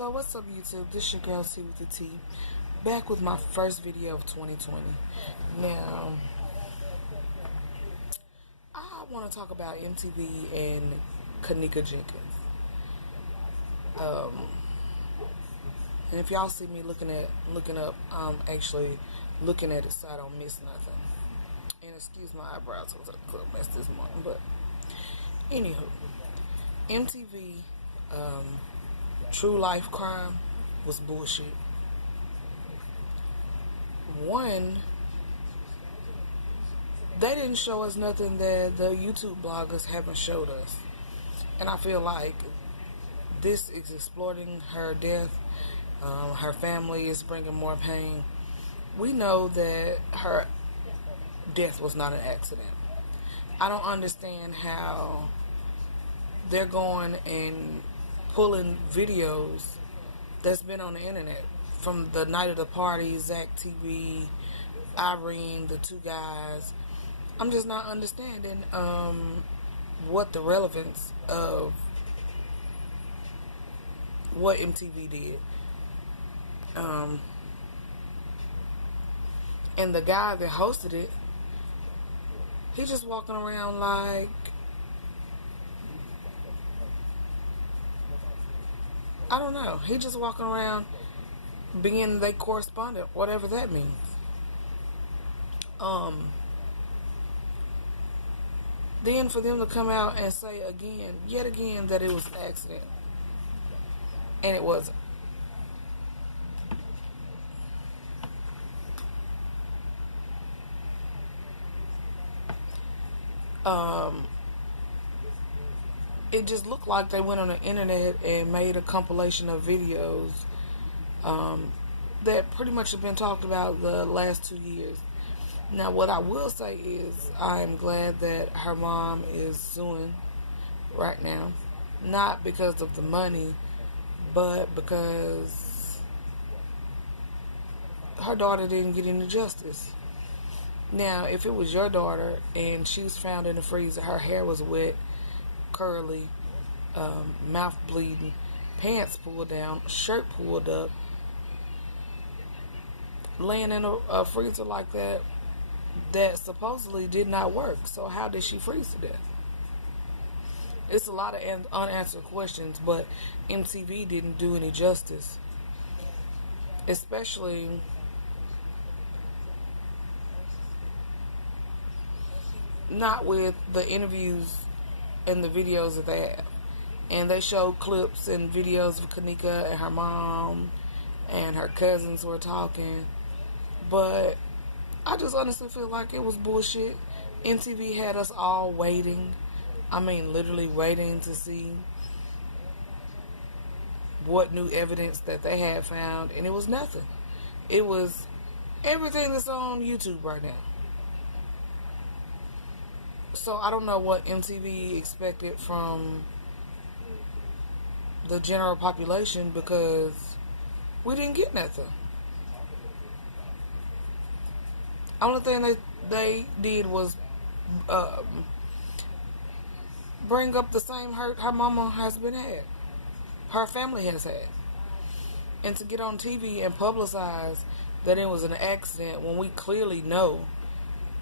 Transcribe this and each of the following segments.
So what's up YouTube? This your girl C with the T. Back with my first video of 2020. Now, I want to talk about MTV and Kenneka Jenkins. And if y'all see me looking up, I'm actually looking at it so I don't miss nothing. And excuse my eyebrows because I could mess this morning. But anywho, MTV True Life Crime was bullshit. One, they didn't show us nothing that the YouTube bloggers haven't showed us. And I feel like this is exploiting her death. Her family is bringing more pain. We know that her death was not an accident. I don't understand how they're going and pulling videos that's been on the internet from the night of the party, Zach TV, Irene, the two guys. I'm just not understanding what the relevance of what MTV did. And the guy that hosted it, he just walking around like I don't know. He just walking around being their correspondent, whatever that means. Then for them to come out and say yet again, that it was an accident. And it wasn't. It just looked like they went on the internet and made a compilation of videos that pretty much have been talked about the last 2 years. Now, what I will say is I am glad that her mom is suing right now. Not because of the money, but because her daughter didn't get any justice. Now, if it was your daughter and she was found in the freezer, her hair was wet, curly, mouth bleeding, pants pulled down, shirt pulled up, laying in a freezer like that supposedly did not work. So how did she freeze to death? It's a lot of unanswered questions, but MTV didn't do any justice. Especially not with the interviews and the videos that they have. And they showed clips and videos of Kenneka and her mom and her cousins were talking. But I just honestly feel like it was bullshit. MTV had us all waiting. I mean, literally waiting to see what new evidence that they had found. And it was nothing. It was everything that's on YouTube right now. So I don't know what MTV expected from the general population because we didn't get nothing. Only thing they did was bring up the same hurt her mama has been had, her family has had, and to get on TV and publicize that it was an accident when we clearly know.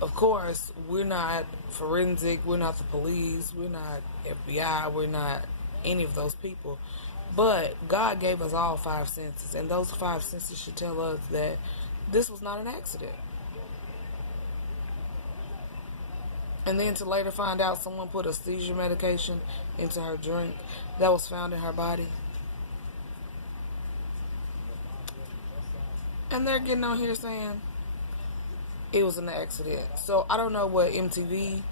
Of course, we're not forensic, we're not the police, we're not FBI, we're not any of those people. But God gave us all 5 senses, and those 5 senses should tell us that this was not an accident. And then to later find out someone put a seizure medication into her drink that was found in her body. And they're getting on here saying it was an accident. So I don't know what MTV,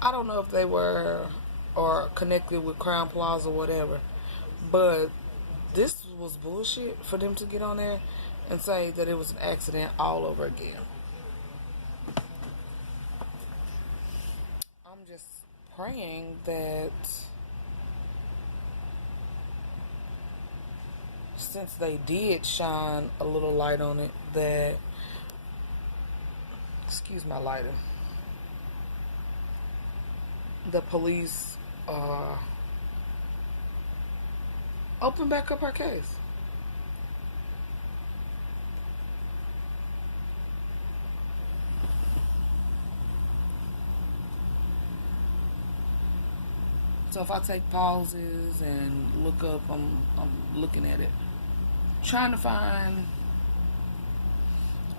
I don't know if they were or connected with Crown Plaza or whatever, but this was bullshit for them to get on there and say that it was an accident all over again. I'm just praying that since they did shine a little light on it, that, excuse my lighter, the police uh, open back up her case. So if I take pauses and look up, I'm looking at it, trying to find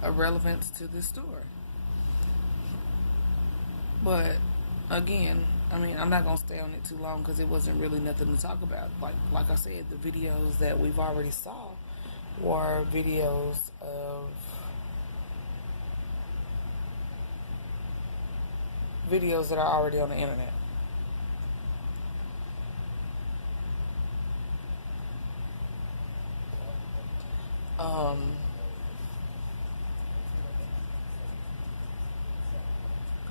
a relevance to this story. But again, I mean, I'm not gonna stay on it too long because it wasn't really nothing to talk about. Like I said, the videos that we've already saw were videos of videos that are already on the internet.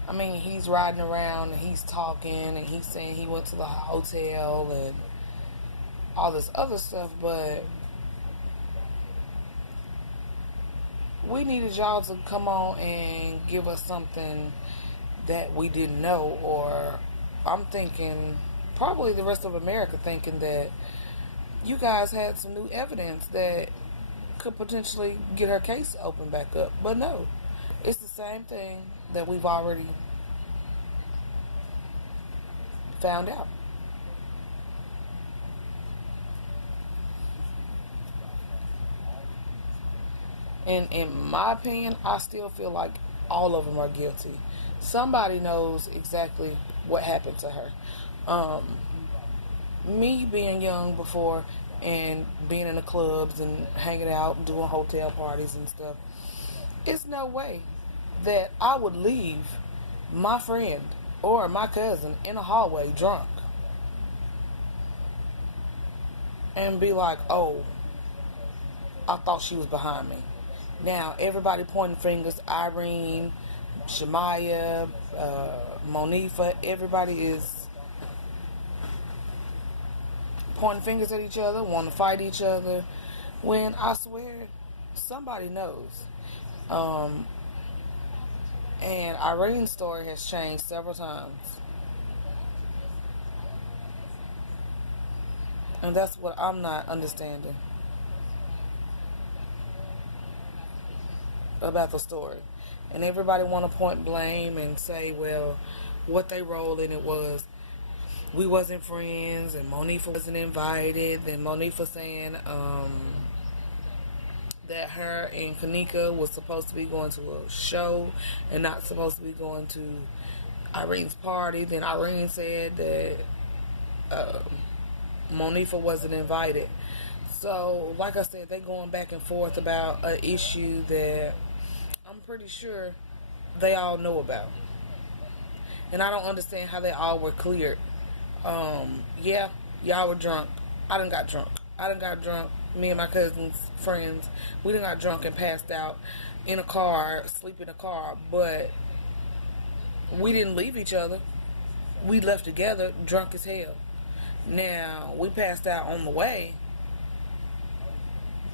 I mean, he's riding around and he's talking and he's saying he went to the hotel and all this other stuff, but we needed y'all to come on and give us something that we didn't know, or I'm thinking, probably the rest of America thinking that you guys had some new evidence that could potentially get her case opened back up. But no, it's the same thing that we've already found out. And in my opinion, I still feel like all of them are guilty. Somebody knows exactly what happened to her. Me being young before and being in the clubs and hanging out, doing hotel parties and stuff, it's no way that I would leave my friend or my cousin in a hallway drunk and be like, oh, I thought she was behind me. Now, everybody pointing fingers, Irene, Shamaya, Monifa, everybody is pointing fingers at each other, want to fight each other, when I swear somebody knows. And Irene's story has changed several times. And that's what I'm not understanding about the story. And everybody want to point blame and say, well, what they role in it was we wasn't friends and Monifa wasn't invited. Then Monifa saying that her and Kenneka was supposed to be going to a show and not supposed to be going to Irene's party. Then Irene said that Monifa wasn't invited. So, like I said, they going back and forth about an issue that I'm pretty sure they all know about. And I don't understand how they all were cleared. Yeah, y'all were drunk. I done got drunk. Me and my cousin's friends, we done got drunk and passed out in a car, sleep in a car. But we didn't leave each other. We left together, drunk as hell. Now, we passed out on the way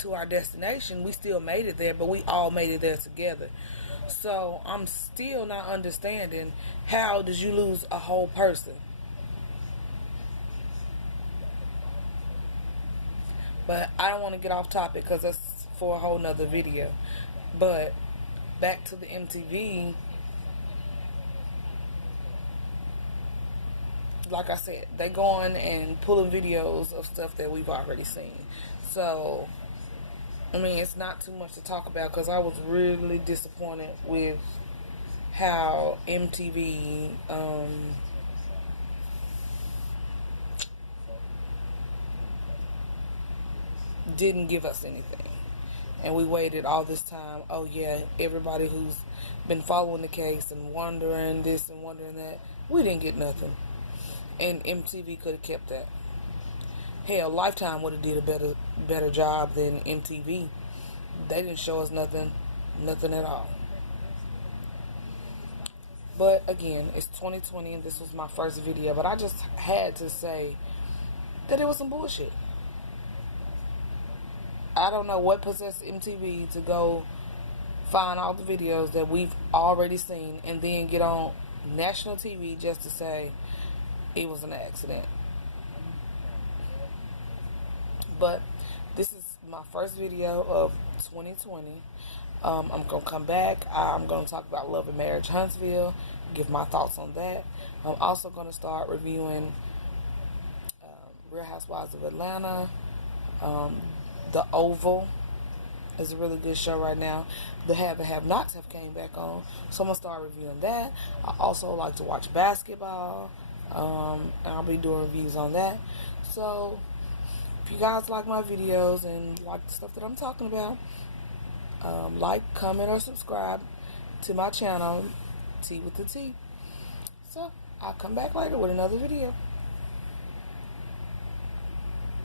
to our destination. We still made it there, but we all made it there together. So I'm still not understanding, how did you lose a whole person? But I don't want to get off topic because that's for a whole nother video. But back to the MTV, like I said, they going and pulling videos of stuff that we've already seen. So, I mean, it's not too much to talk about because I was really disappointed with how MTV didn't give us anything. And we waited all this time. Oh yeah, everybody who's been following the case and wondering this and wondering that, we didn't get nothing. And MTV could have kept that. Hell, Lifetime would have did a better job than MTV. They didn't show us nothing at all. But again, it's 2020 and this was my first video. But I just had to say that it was some bullshit. I don't know what possessed MTV to go find all the videos that we've already seen and then get on national TV just to say, it was an accident. But this is my first video of 2020. I'm going to come back. I'm going to talk about Love and Marriage Huntsville, give my thoughts on that. I'm also going to start reviewing Real Housewives of Atlanta. The Oval is a really good show right now. The Have and Have Nots have came back on, so I'm going to start reviewing that. I also like to watch basketball, and I'll be doing reviews on that. So if you guys like my videos and like the stuff that I'm talking about, like, comment, or subscribe to my channel, Tea with the Tea. So I'll come back later with another video.